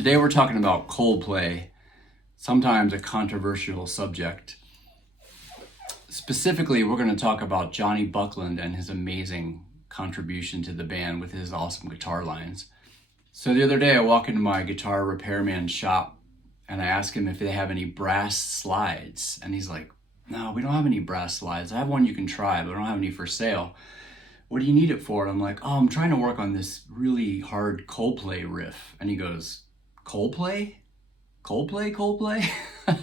Today we're talking about Coldplay, sometimes a controversial subject. Specifically, we're going to talk about Jonny Buckland and his amazing contribution to the band with his awesome guitar lines. So the other day I walk into my guitar repairman's shop and I ask him if they have any brass slides. And he's like, "No, we don't have any brass slides. I have one you can try, but I don't have any for sale. What do you need it for?" And I'm like, "Oh, I'm trying to work on this really hard Coldplay riff." And he goes, "Coldplay? Coldplay? And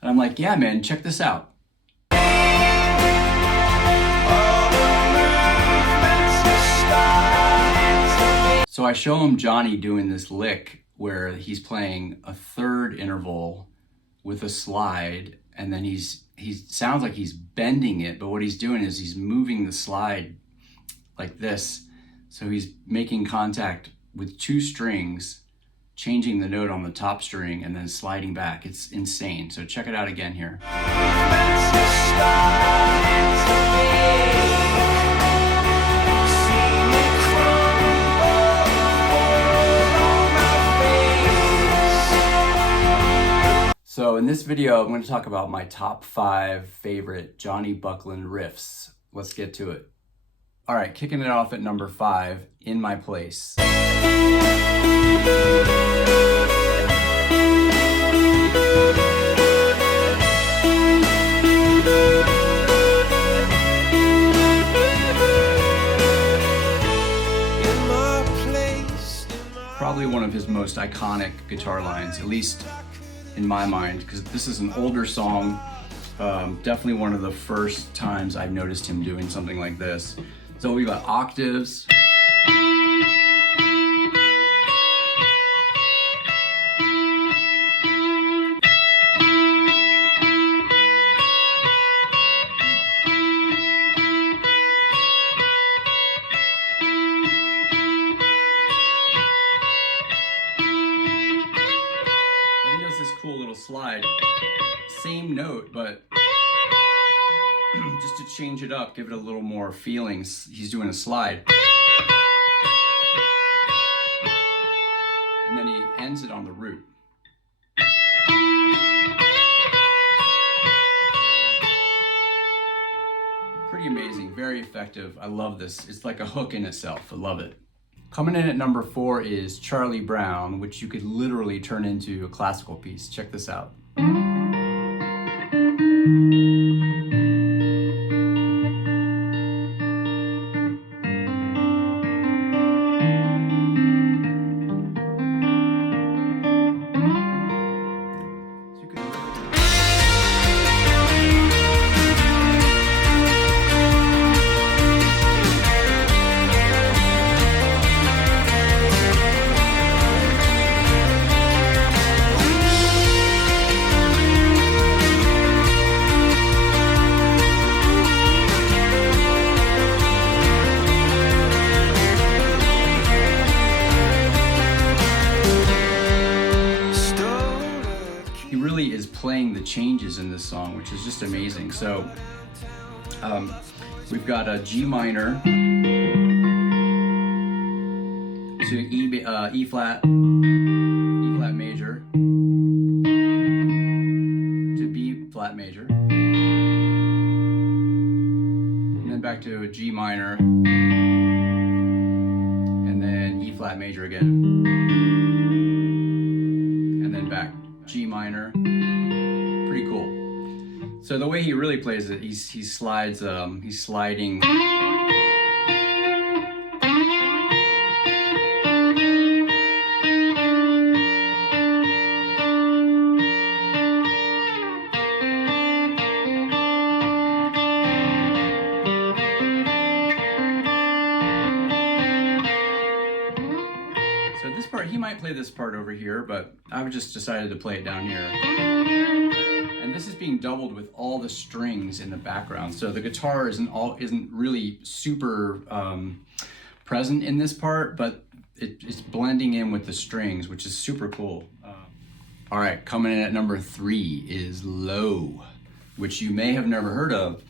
I'm like, "Yeah, man, check this out." So I show him Jonny doing this lick where he's playing a third interval with a slide, and then he sounds like he's bending it, but what he's doing is he's moving the slide like this. So he's making contact with two strings, changing the note on the top string, and then sliding back. It's insane. So check it out again here. So in this video, I'm going to talk about my top 5 favorite Jonny Buckland riffs. Let's get to it. All right, kicking it off at number 5, In My Place. Probably one of his most iconic guitar lines, at least in my mind, because this is an older song. Definitely one of the first times I've noticed him doing something like this. So we got octaves. Cool little slide, same note, but just to change it up, give it a little more feelings, he's doing a slide, and then he ends it on the root. Pretty amazing, very effective. I love this. It's like a hook in itself. I love it. Coming in at number 4 is Charlie Brown, which you could literally turn into a classical piece. Check this out. Is playing the changes in this song, which is just amazing. So we've got a G minor to E flat, E flat major to B flat major, and then back to a G minor, and then E flat major again, and then back G minor. Pretty cool. So the way he really plays it, he slides, he's sliding. So this part, he might play this part over here, but I've just decided to play it down here. And this is being doubled with all the strings in the background. So the guitar isn't really super present in this part, but it's blending in with the strings, which is super cool. All right, coming in at number 3 is Low, which you may have never heard of,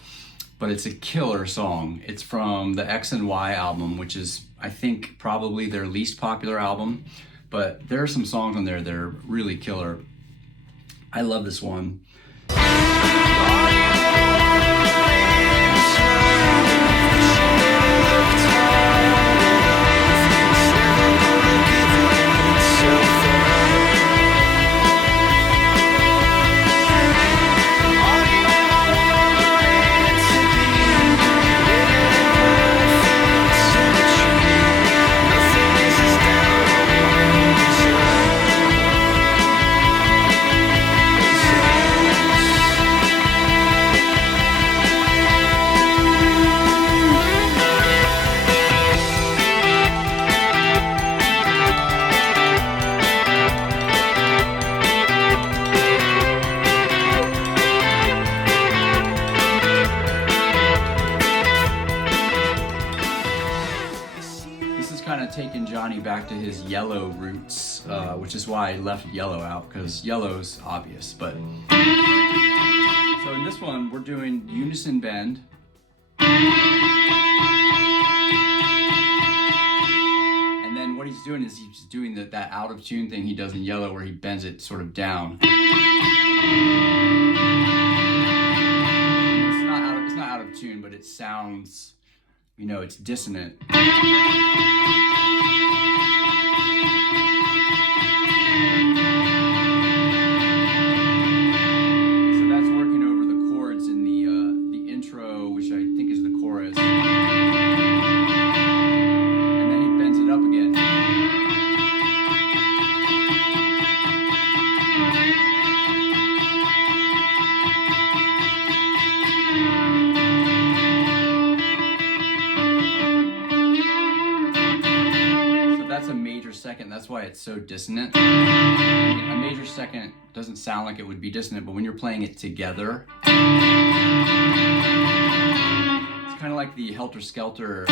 but it's a killer song. It's from the X and Y album, which is, I think, probably their least popular album, But there are some songs on there that are really killer. I love this one. Kind of taking Jonny back to his yellow roots, which is why I left yellow out, because yellow's obvious. But so in this one, we're doing unison bend, and then what he's doing is he's doing that out of tune thing he does in yellow, where he bends it sort of down. It's not out of tune, but it sounds, you know, it's dissonant. Second, that's why it's so dissonant. A major second doesn't sound like it would be dissonant, but when you're playing it together, it's kind of like the Helter Skelter.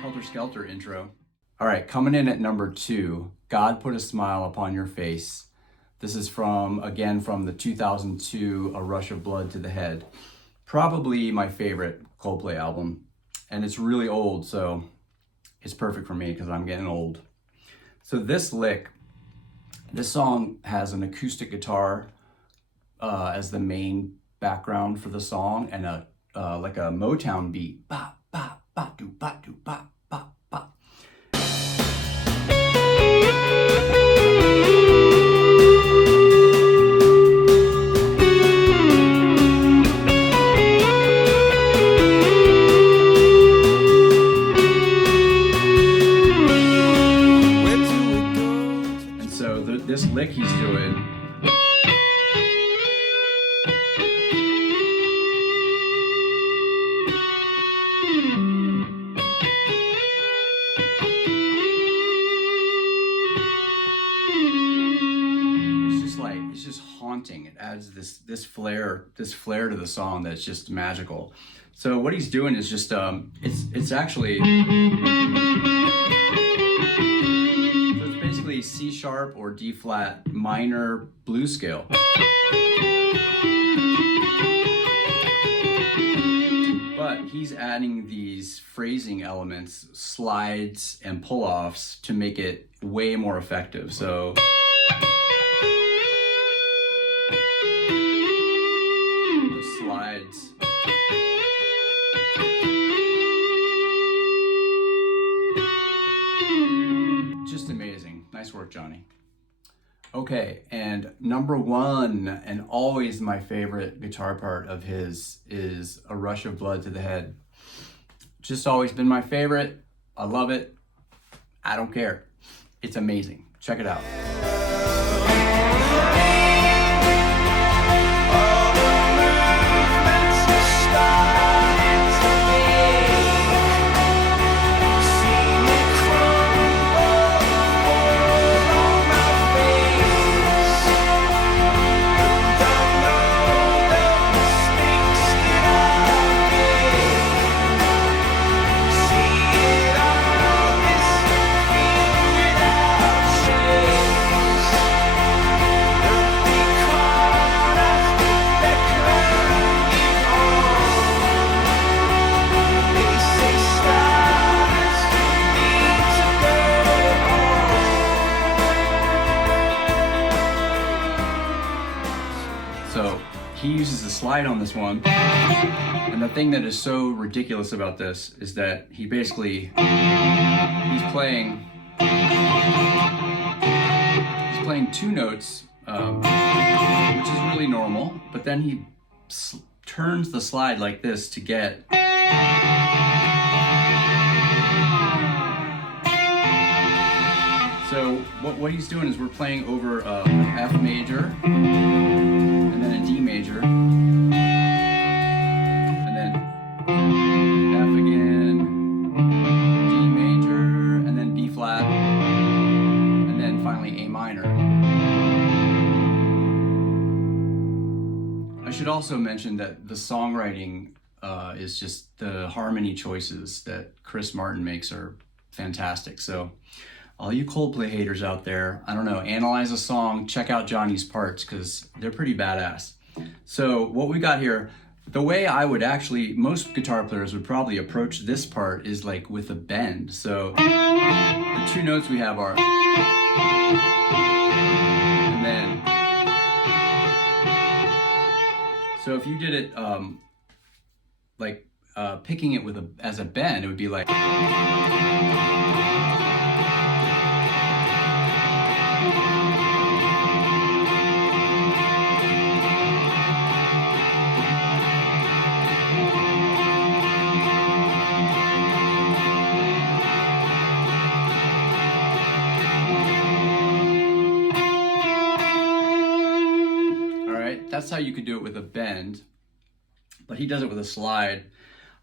Helter Skelter intro. All right, coming in at number 2, God Put a Smile Upon Your Face. This is again from the 2002 A Rush of Blood to the Head. Probably my favorite Coldplay album, and it's really old, so it's perfect for me because I'm getting old. So this song has an acoustic guitar as the main background for the song, and like a Motown beat. Ba ba ba do ba do ba ba ba. This lick he's doing, it's just haunting. It adds this flair to the song that's just magical. So what he's doing is just it's actually C sharp or D flat minor blues scale. But he's adding these phrasing elements, slides and pull-offs to make it way more effective. So the slides. Just amazing. Nice work, Jonny. Okay, and number 1, and always my favorite guitar part of his, is A Rush of Blood to the Head. Just always been my favorite. I love it. I don't care. It's amazing. Check it out. So he uses the slide on this one. And the thing that is so ridiculous about this is that he's playing 2 notes, which is really normal, but then he turns the slide like this to get so what he's doing is we're playing over a F major and then a D major and then F again, D major, and then B flat, and then finally A minor. I should also mention that the songwriting is just the harmony choices that Chris Martin makes are fantastic. So all you Coldplay haters out there, I don't know, analyze a song, check out Jonny's parts because they're pretty badass. So what we got here, the way I would actually, most guitar players would probably approach this part is like with a bend. So the 2 notes we have are, and then, so if you did it picking it with as a bend, it would be like, that's how you could do it with a bend, but he does it with a slide.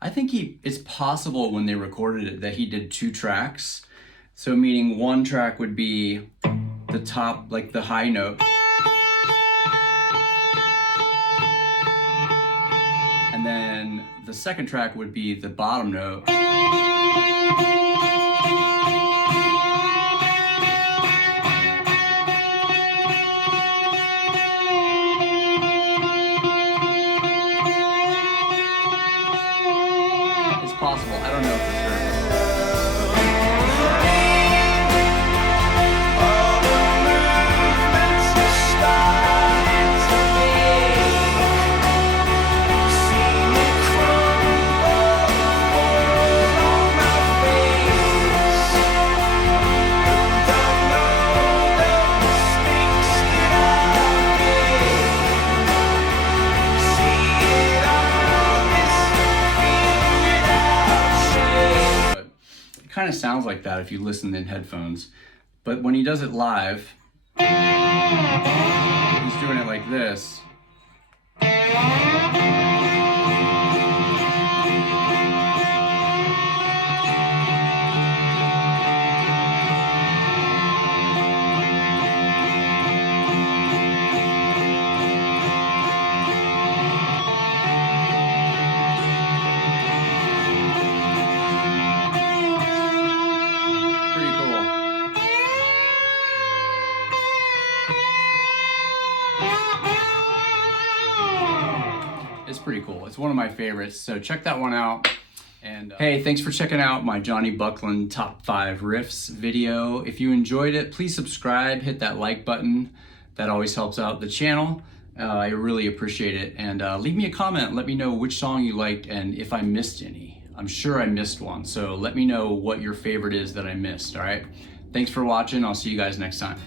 I think it's possible when they recorded it that he did 2 tracks. So meaning one track would be the top, like the high note, and then the second track would be the bottom note. Possible. I don't know for sure. Kind of sounds like that if you listen in headphones, but when he does it live, he's doing it like this. It's pretty cool. It's one of my favorites, so check that one out. And hey, thanks for checking out my Jonny Buckland Top 5 Riffs video. If you enjoyed it, please subscribe, hit that like button. That always helps out the channel. I really appreciate it. And leave me a comment. Let me know which song you liked and if I missed any. I'm sure I missed one, so let me know what your favorite is that I missed, all right? Thanks for watching. I'll see you guys next time.